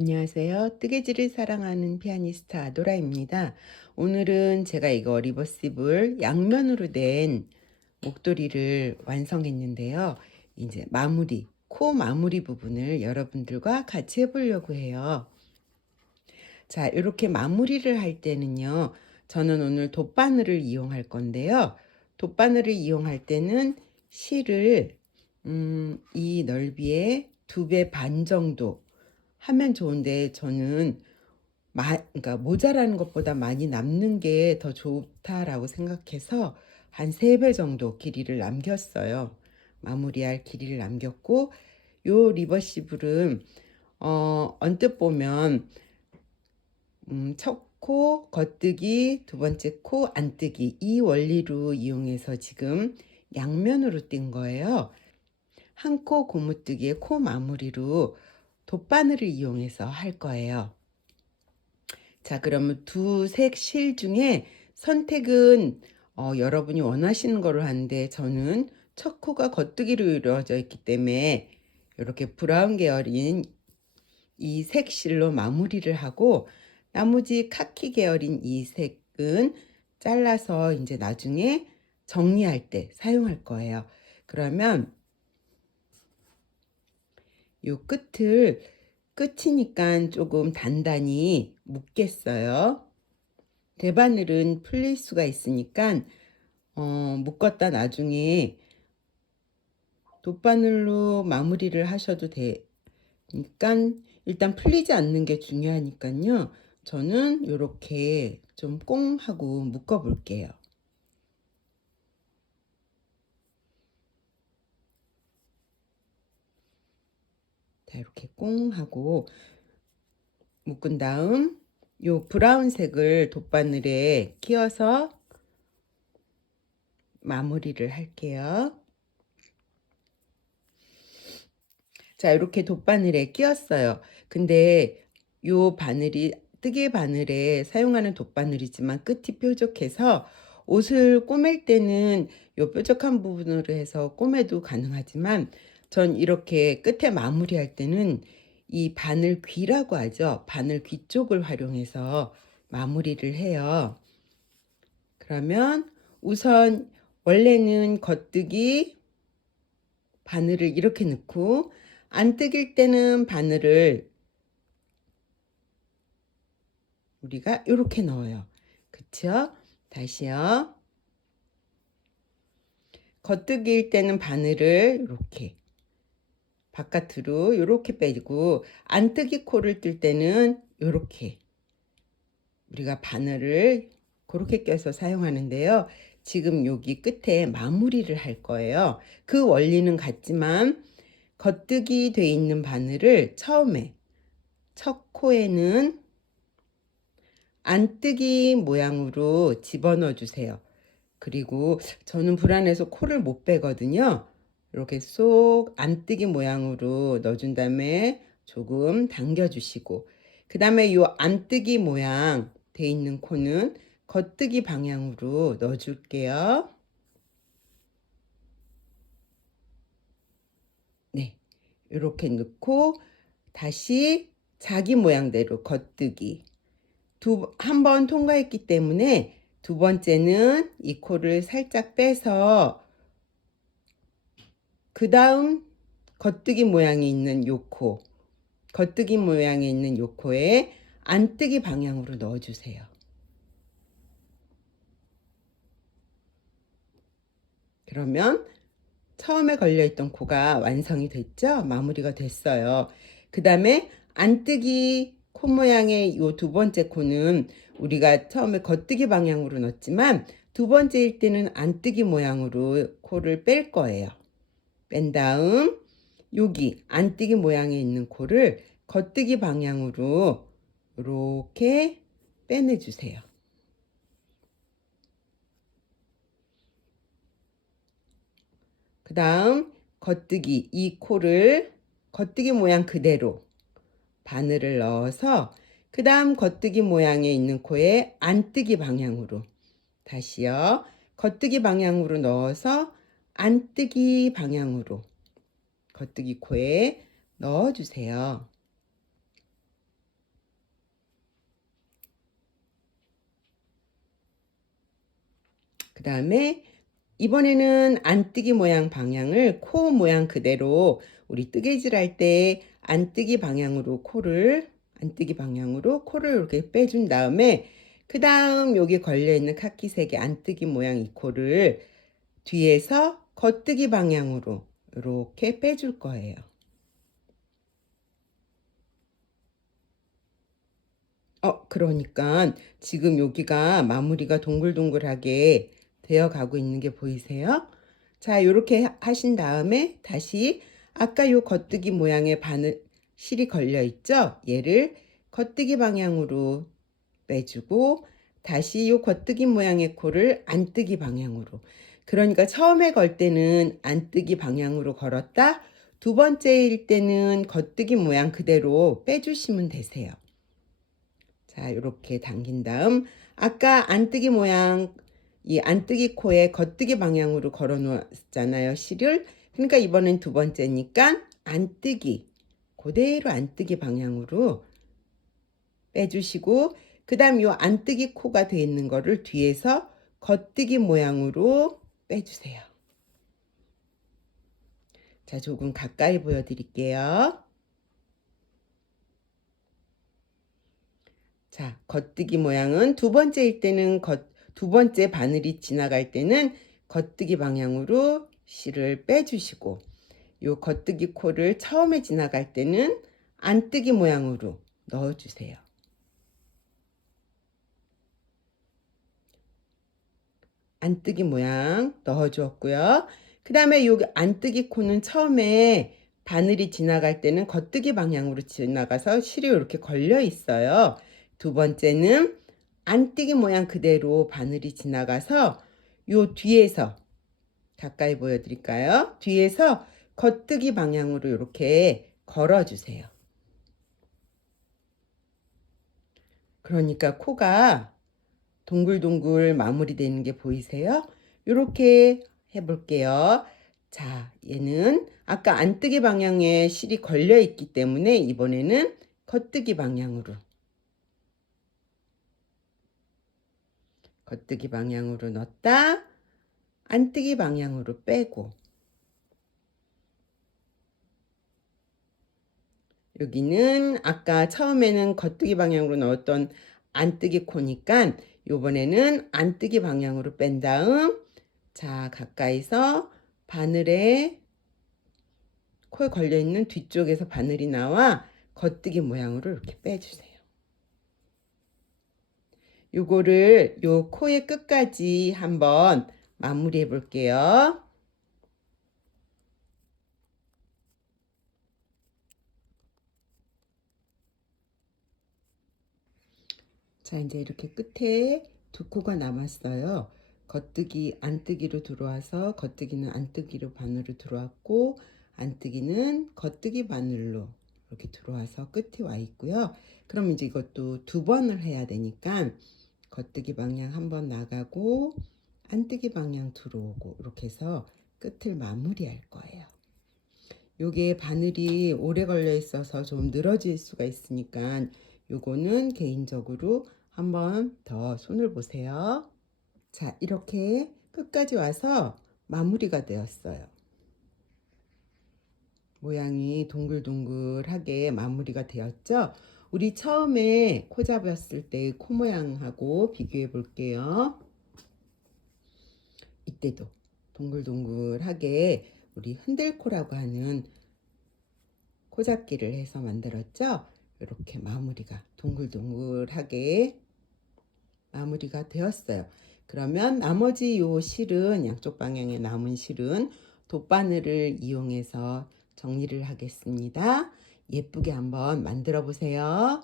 안녕하세요. 뜨개질을 사랑하는 피아니스트 아도라입니다. 오늘은 제가 이거 리버시블 양면으로 된 목도리를 완성했는데요. 이제 마무리, 코 마무리 부분을 여러분들과 같이 해보려고 해요. 자, 이렇게 마무리를 할 때는요. 저는 오늘 돗바늘을 이용할 건데요. 돗바늘을 이용할 때는 실을 이 넓이의 2배 반 정도 하면 좋은데 저는 그러니까 모자라는 것보다 많이 남는 게 더 좋다라고 생각해서 한 3배 정도 길이를 남겼어요. 마무리할 길이를 남겼고 요 리버시블은 언뜻 보면 첫 코 겉뜨기, 두 번째 코 안뜨기 이 원리로 이용해서 지금 양면으로 띈 거예요. 한 코 고무뜨기의 코 마무리로 돗바늘을 이용해서 할 거예요. 자, 그러면 두 색 실 중에 선택은 여러분이 원하시는 거로 하는데 저는 첫 코가 겉뜨기로 이루어져 있기 때문에 이렇게 브라운 계열인 이 색 실로 마무리를 하고 나머지 카키 계열인 이 색은 잘라서 이제 나중에 정리할 때 사용할 거예요. 그러면 요 끝이니까 조금 단단히 묶겠어요. 대바늘은 풀릴 수가 있으니까 묶었다 나중에 돗바늘로 마무리를 하셔도 되니까 일단 풀리지 않는 게 중요하니까요. 저는 이렇게 좀 꽁 하고 묶어 볼게요. 자, 이렇게 꽁 하고 묶은 다음 요 브라운색을 돗바늘에 끼워서 마무리를 할게요. 자, 이렇게 돗바늘에 끼웠어요. 근데 요 바늘이 뜨개 바늘에 사용하는 돗바늘이지만 끝이 뾰족해서 옷을 꼬맬 때는 요 뾰족한 부분으로 해서 꼬매도 가능하지만 전 이렇게 끝에 마무리할 때는 이 바늘 귀라고 하죠. 바늘 귀 쪽을 활용해서 마무리를 해요. 그러면 우선 원래는 겉뜨기 바늘을 이렇게 넣고 안 뜨길 때는 바늘을 우리가 이렇게 넣어요. 그쵸? 다시요. 겉뜨기일 때는 바늘을 이렇게 바깥으로 이렇게 빼고 안 뜨기 코를 뜰 때는 이렇게 우리가 바늘을 그렇게 껴서 사용하는데요. 지금 여기 끝에 마무리를 할 거예요. 그 원리는 같지만 겉뜨기 돼 있는 바늘을 처음에 첫 코에는 안뜨기 모양으로 집어넣어 주세요. 그리고 저는 불안해서 코를 못 빼거든요. 이렇게 쏙 안뜨기 모양으로 넣어준 다음에 조금 당겨 주시고 그 다음에 요 안뜨기 모양 돼 있는 코는 겉뜨기 방향으로 넣어 줄게요. 네, 이렇게 넣고 다시 자기 모양대로 겉뜨기 한 번 통과했기 때문에 두 번째는 이 코를 살짝 빼서 그 다음 겉뜨기 모양이 있는 요 코, 겉뜨기 모양이 있는 요 코에 안뜨기 방향으로 넣어주세요. 그러면 처음에 걸려있던 코가 완성이 됐죠? 마무리가 됐어요. 그 다음에 안뜨기 코 모양의 요 두 번째 코는 우리가 처음에 겉뜨기 방향으로 넣었지만 두 번째일 때는 안뜨기 모양으로 코를 뺄 거예요. 뺀 다음 여기 안뜨기 모양에 있는 코를 겉뜨기 방향으로 이렇게 빼내 주세요. 그 다음 겉뜨기 이 코를 겉뜨기 모양 그대로 바늘을 넣어서 그 다음 겉뜨기 모양에 있는 코에 안뜨기 방향으로 다시요. 겉뜨기 방향으로 넣어서 안뜨기 방향으로 겉뜨기 코에 넣어주세요. 그 다음에 이번에는 안뜨기 모양 방향을 코 모양 그대로 우리 뜨개질 할 때 안뜨기 방향으로 코를 이렇게 빼준 다음에 그 다음 여기 걸려있는 카키색의 안뜨기 모양 이 코를 뒤에서 겉뜨기 방향으로 이렇게 빼줄 거예요. 그러니까 지금 여기가 마무리가 동글동글하게 되어 가고 있는 게 보이세요? 자, 이렇게 하신 다음에 다시 아까 요 겉뜨기 모양의 실이 걸려 있죠? 얘를 겉뜨기 방향으로 빼주고 다시 요 겉뜨기 모양의 코를 안뜨기 방향으로. 그러니까 처음에 걸 때는 안뜨기 방향으로 걸었다. 두 번째일 때는 겉뜨기 모양 그대로 빼주시면 되세요. 자, 이렇게 당긴 다음 아까 안뜨기 모양 이 안뜨기 코에 겉뜨기 방향으로 걸어 놓았잖아요, 실을. 그러니까 이번엔 두 번째니까 안뜨기 그대로 안뜨기 방향으로 빼주시고 그 다음 요 안뜨기 코가 되어 있는 거를 뒤에서 겉뜨기 모양으로 빼주세요. 자, 조금 가까이 보여드릴게요. 자, 겉뜨기 모양은 두 번째일 때는 두 번째 바늘이 지나갈 때는 겉뜨기 방향으로 실을 빼주시고 요 겉뜨기 코를 처음에 지나갈 때는 안뜨기 모양으로 넣어주세요. 안뜨기 모양 넣어주었고요. 그 다음에 요 안뜨기 코는 처음에 바늘이 지나갈 때는 겉뜨기 방향으로 지나가서 실이 이렇게 걸려 있어요. 두 번째는 안뜨기 모양 그대로 바늘이 지나가서 요 뒤에서 가까이 보여드릴까요? 뒤에서 겉뜨기 방향으로 이렇게 걸어주세요. 그러니까 코가 동글동글 마무리되는 게 보이세요? 이렇게 해볼게요. 자, 얘는 아까 안뜨기 방향에 실이 걸려 있기 때문에 이번에는 겉뜨기 방향으로 넣었다 안뜨기 방향으로 빼고 여기는 아까 처음에는 겉뜨기 방향으로 넣었던 안뜨기 코니까 요번에는 안뜨기 방향으로 뺀 다음 자, 가까이서 바늘에 코에 걸려있는 뒤쪽에서 바늘이 나와 겉뜨기 모양으로 이렇게 빼주세요. 요거를 요 코의 끝까지 한번 마무리해 볼게요. 자, 이제 이렇게 끝에 두 코가 남았어요. 겉뜨기 안뜨기로 들어와서 겉뜨기는 안뜨기로 바늘로 들어왔고 안뜨기는 겉뜨기 바늘로 이렇게 들어와서 끝이 와 있고요. 그럼 이제 이것도 두 번을 해야 되니까 겉뜨기 방향 한번 나가고 안뜨기 방향 들어오고 이렇게 해서 끝을 마무리할 거예요. 요게 바늘이 오래 걸려 있어서 좀 늘어질 수가 있으니까 요거는 개인적으로 한번 더 손을 보세요. 자, 이렇게 끝까지 와서 마무리가 되었어요. 모양이 동글동글하게 마무리가 되었죠? 우리 처음에 코 잡았을 때 코 모양하고 비교해 볼게요. 이때도 동글동글하게 우리 흔들코라고 하는 코 잡기를 해서 만들었죠? 이렇게 마무리가 동글동글하게 마무리가 되었어요. 그러면 나머지 요 실은 양쪽 방향에 남은 실은 돗바늘을 이용해서 정리를 하겠습니다. 예쁘게 한번 만들어 보세요.